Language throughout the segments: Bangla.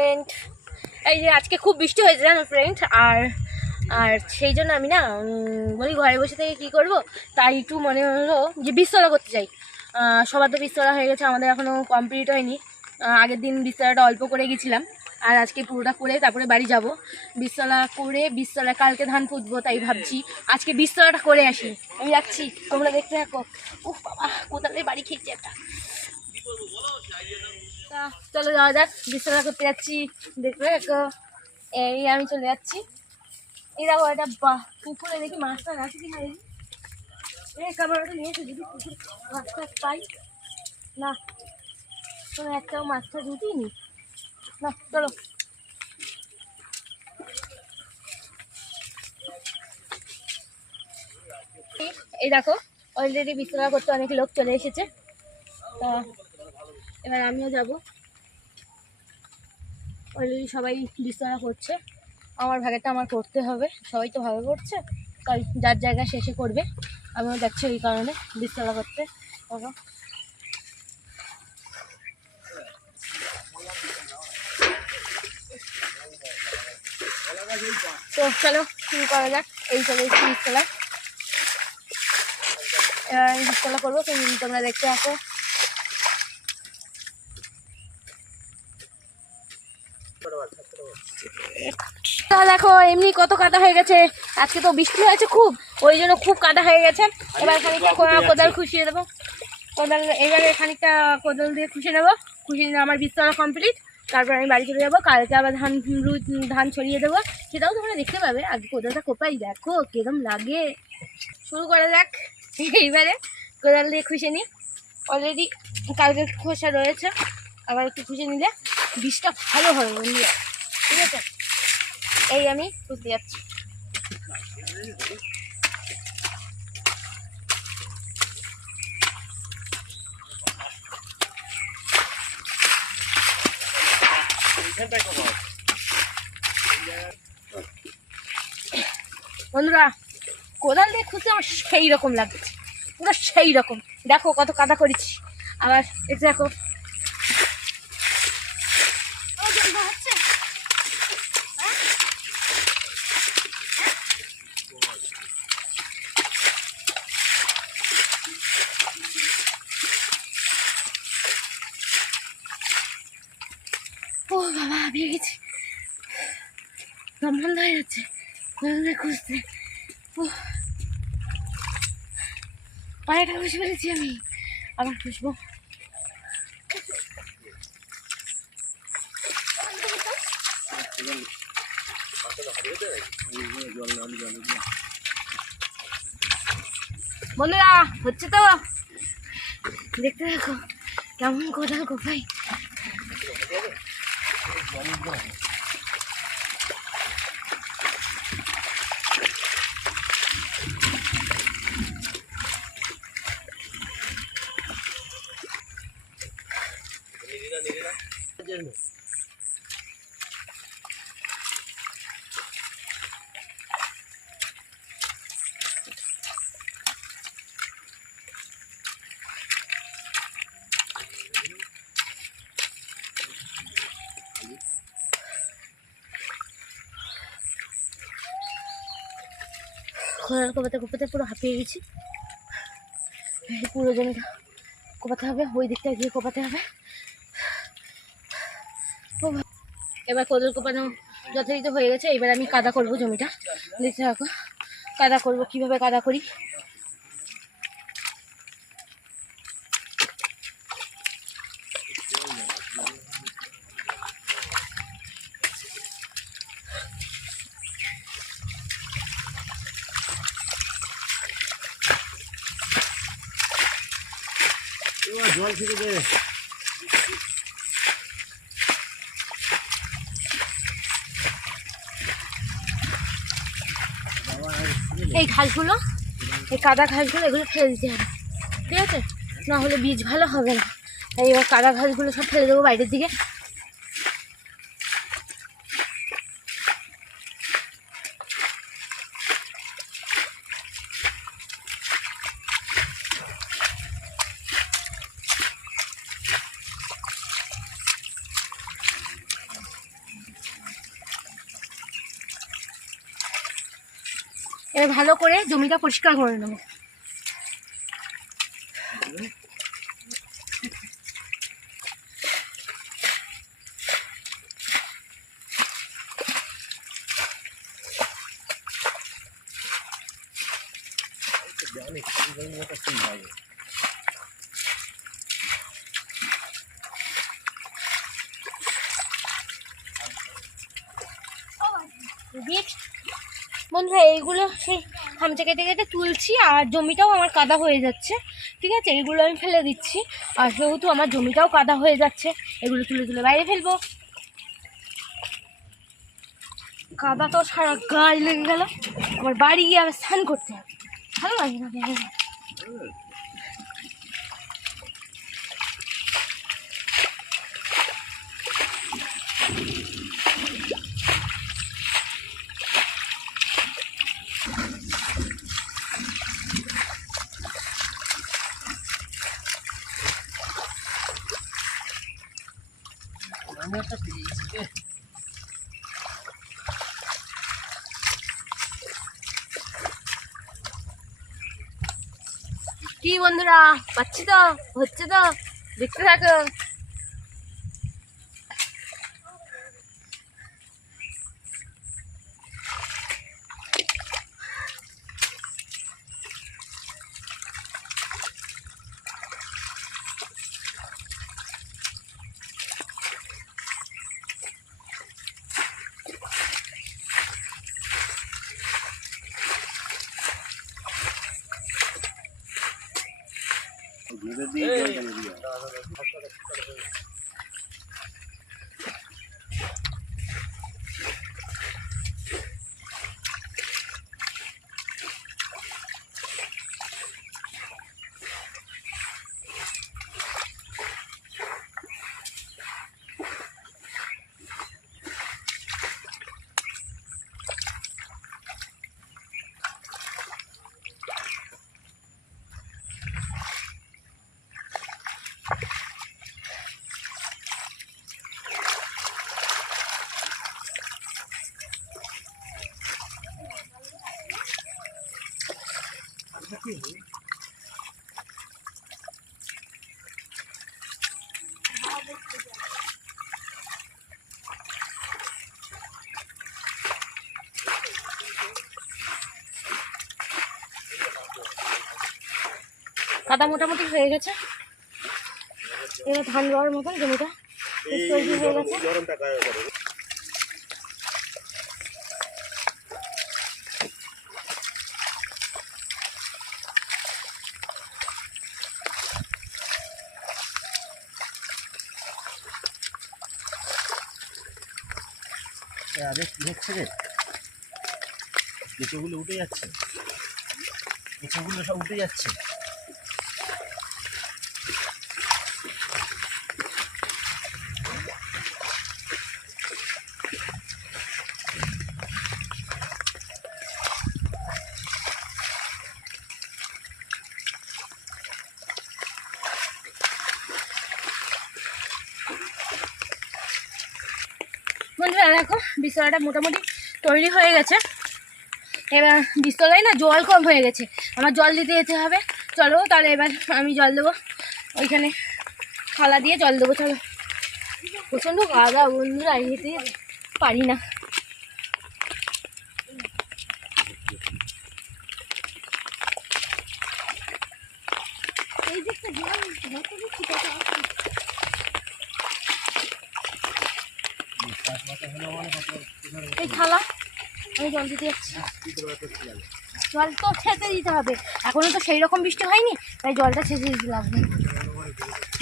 ফ্রেন্ড এই যে আজকে খুব বৃষ্টি হয়েছে জানো ফ্রেন্ড আর আর সেই জন্য আমি না বলি ঘরে বসে থেকে কী করব? তাই একটু মনে হলো যে বিস্তরা করতে চাই। সবার তো বিস্তরা হয়ে গেছে, আমাদের এখনও কমপ্লিট হয়নি। আগের দিন বিস্তরাটা অল্প করে গেছিলাম। আর আজকে পুরোটা করে তারপরে বাড়ি যাব। বিস্তলা করে বিস্তলা কালকে ধান পুঁতবো, তাই ভাবছি আজকে বিস্তলাটা করে আসি। আমি যাচ্ছি তোমরা দেখতে থাকো। উফ বাবা, কোথায় বাড়ি খেয়েছি একটা। তা চলো যাওয়া যাক। বিছানা করতে যাচ্ছি দেখবে দেখো, এই আমি চলে যাচ্ছি। এই দেখো এটা পুকুরে দেখি মাছটা আছে কি না এই ক্যামেরাটা নিয়ে এসে যদি পুকুর মাছটা পাই। না, কোনো একটাও মাছটা জুটিনি না। চলো। এই দেখো অলরেডি বিছানা করতে অনেক লোক চলে এসেছে। তা এবার আমিও যাব। অলরেডি সবাই বিছানা করছে। আমার ভাগেটা আমার করতে হবে। সবাই তো ভাগে করছে। তাই যার জায়গা শেষে করবে। আমিও যাচ্ছি ওই কারণে বিছানা করতে। তো চলো, শুরু করা যাক। এই চলে এসেছি বিছানা এবার আমি বিছানা করব। সেই তোমরা দেখতে আসো দেখো এমনি কত কাদা হয়ে গেছে। আজকে তো বৃষ্টি হয়েছে খুব ওই জন্য খুব কাদা হয়ে গেছে। এবার খানিকটা কোদাল খুশিয়ে দেবো। কোদাল এবারে খানিকটা কোদাল দিয়ে খুশিয়ে নেব। খুশিয়ে নিয়ে আমার বিস্তরা কমপ্লিট তারপর আমি বাড়ি চলে যাব। কালকে আবার ধান ধান ছড়িয়ে দেবো। সেটাও তোমরা দেখতে পাবে। আগে কোদালটা কোপাই দেখো কিরম লাগে। শুরু করা যাক। এইবারে কোদাল দিয়ে খুশে নিই। অলরেডি কালকে খোসা রয়েছে। আবার একটু খুশে নিলে বীজটা ভালো হবে ঠিক আছে? এই আমি বুঝতে যাচ্ছি বন্ধুরা, কোদাল দিয়ে খুঁজতে আমার সেই রকম লাগছে। পুরো সেই রকম দেখো কত কাদা করেছি। আবার এটা দেখো ও, জল হচ্ছে ও বাবা হাঁপিয়ে গেছি দম বন্ধ হয়ে যাচ্ছে ও পায়েটা বসে ফেলেছি আমি। আবার খুঁজবো বন্ধুরা, হচ্ছে তো? দেখতে দেখো কেমন কোথাও কোথায় খোলার কোপাতে কোপাতে পুরো হাঁপিয়ে গেছি। পুরো জমিটা কোপাতে হবে, ওই দিকটা গিয়ে কোপাতে হবে। এবার কোদল কোপানো যথারীত হয়ে গেছে, এবার আমি কাদা করব জমিটা। দেখতে থাকো, কাদা করব, কীভাবে কাদা করি? জল এই ঘাসগুলো, এই কাদা ঘাসগুলো এগুলো ফেলে দিতে হবে। ঠিক আছে? না হলে বীজ ভালো হবে না। এইবার কাদা ঘাসগুলো সব ফেলে দেবো বাইরের দিকে। এবার ভালো করে জমিটা পরিষ্কার করে নেব Next. বন্ধুরা, এইগুলো সেই খামচা কেটে কেটে তুলছি আর জমিটাও আমার কাদা হয়ে যাচ্ছে। ঠিক আছে? এইগুলো আমি ফেলে দিচ্ছি। আর যেহেতু আমার জমিটাও কাদা হয়ে যাচ্ছে, এগুলো তুলে তুলে বাইরে ফেলব। কাদা তো সারা গাছ লেগে গেল। আমার বাড়ি গিয়ে আবার স্নান করতে হবে। ভালো লাগে না। কি বন্ধুরা? পাচ্ছি তো? হচ্ছে তো? দেখতে থাকো। 诶那个他说的对 কাদা মোটামুটি হয়ে গেছে। এবার ধান রোয়ার মতন জমিটা। তৈরি হয়ে গেছে। হচ্ছে রে কেঁচোগুলো উঠে যাচ্ছে। কেঁচোগুলো সব উঠে যাচ্ছে। বন্ধুরা, দেখো বিস্তলাটা মোটামুটি তৈরি হয়ে গেছে। এবার বিস্তলায় না, জল কম হয়ে গেছে। আমার জল দিতে যেতে হবে। চলো, তাহলে এবার আমি জল দেবো। ওইখানে থালা দিয়ে জল দেবো, চলো। প্রচণ্ড গাদা, বন্ধুরা যেতে পারি না। এই দিকটা যত দিচ্ছি তত আসছে। এই থালা আমি জল দিতে যাচ্ছি। জল তো ছেঁচে দিতে হবে। এখনও তো সেই রকম বৃষ্টি হয়নি, তাই জলটা ছেঁচে দিতে লাগবে।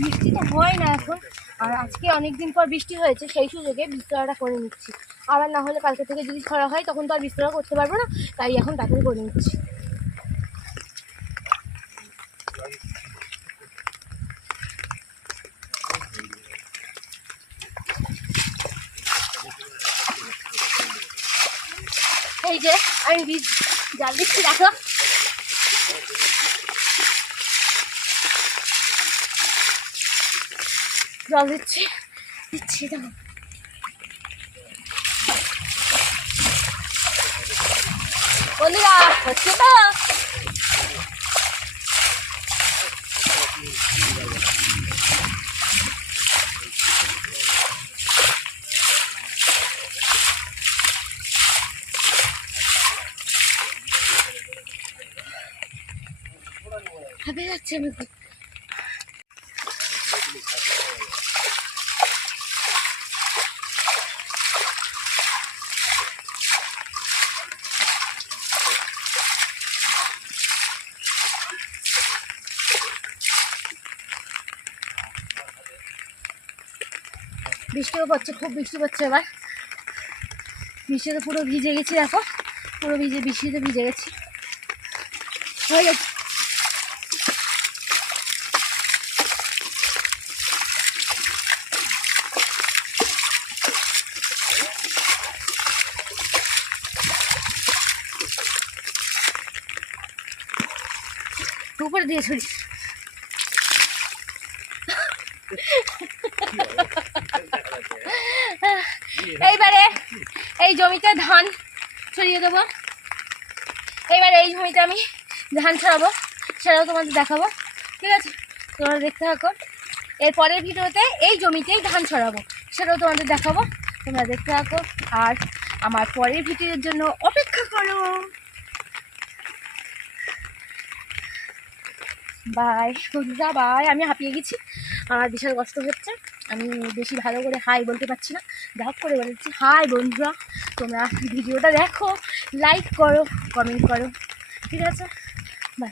বৃষ্টি তো হয় না এখন, আর আজকে অনেক দিন পর বৃষ্টি হয়েছে, সেই সুযোগে বিস্তরাটা করে নিচ্ছি। আবার না হলে কালকে থেকে যদি খরা হয়, তখন তো আর বিস্তরা করতে পারব না, তাই এখন তাড়াতাড়ি করে নিচ্ছি। যে আমি বীজ জাল দিচ্ছি দেখো। জল দিচ্ছি দিচ্ছি দেখো। বন্ধুরা হচ্ছে তো। ভাবে যাচ্ছে আমি। বৃষ্টিও পড়ছে, খুব বৃষ্টি পড়ছে এবার। বৃষ্টিতে পুরো ভিজে গেছি, দেখো। পুরো ভিজে, বৃষ্টিতে ভিজে গেছি। হয়ে গেছে। উপরে দিয়ে ছড়ি এইবারে এই জমিতে ধান ছড়িয়ে দেবো। এইবারে এই জমিতে আমি ধান ছড়াবো, সেটাও তোমাদের দেখাবো। ঠিক আছে? তোমরা দেখতে থাকো। এর পরের ভিডিওতে এই জমিতেই ধান ছড়াবো, সেটাও তোমাদের দেখাবো। তোমরা দেখতে থাকো। আর আমার পরের ভিডিওর জন্য অপেক্ষা করো। বাই বন্ধুরা বাই। আমি হাঁপিয়ে গেছি। আমার বিশাল কষ্ট হচ্ছে। আমি বেশি ভালো করে হাই বলতে পারছি না। যা করে বলেছি হাই বন্ধুরা, তোমরা ভিডিওটা দেখো লাইক করো কমেন্ট করো। ঠিক আছে? বাই।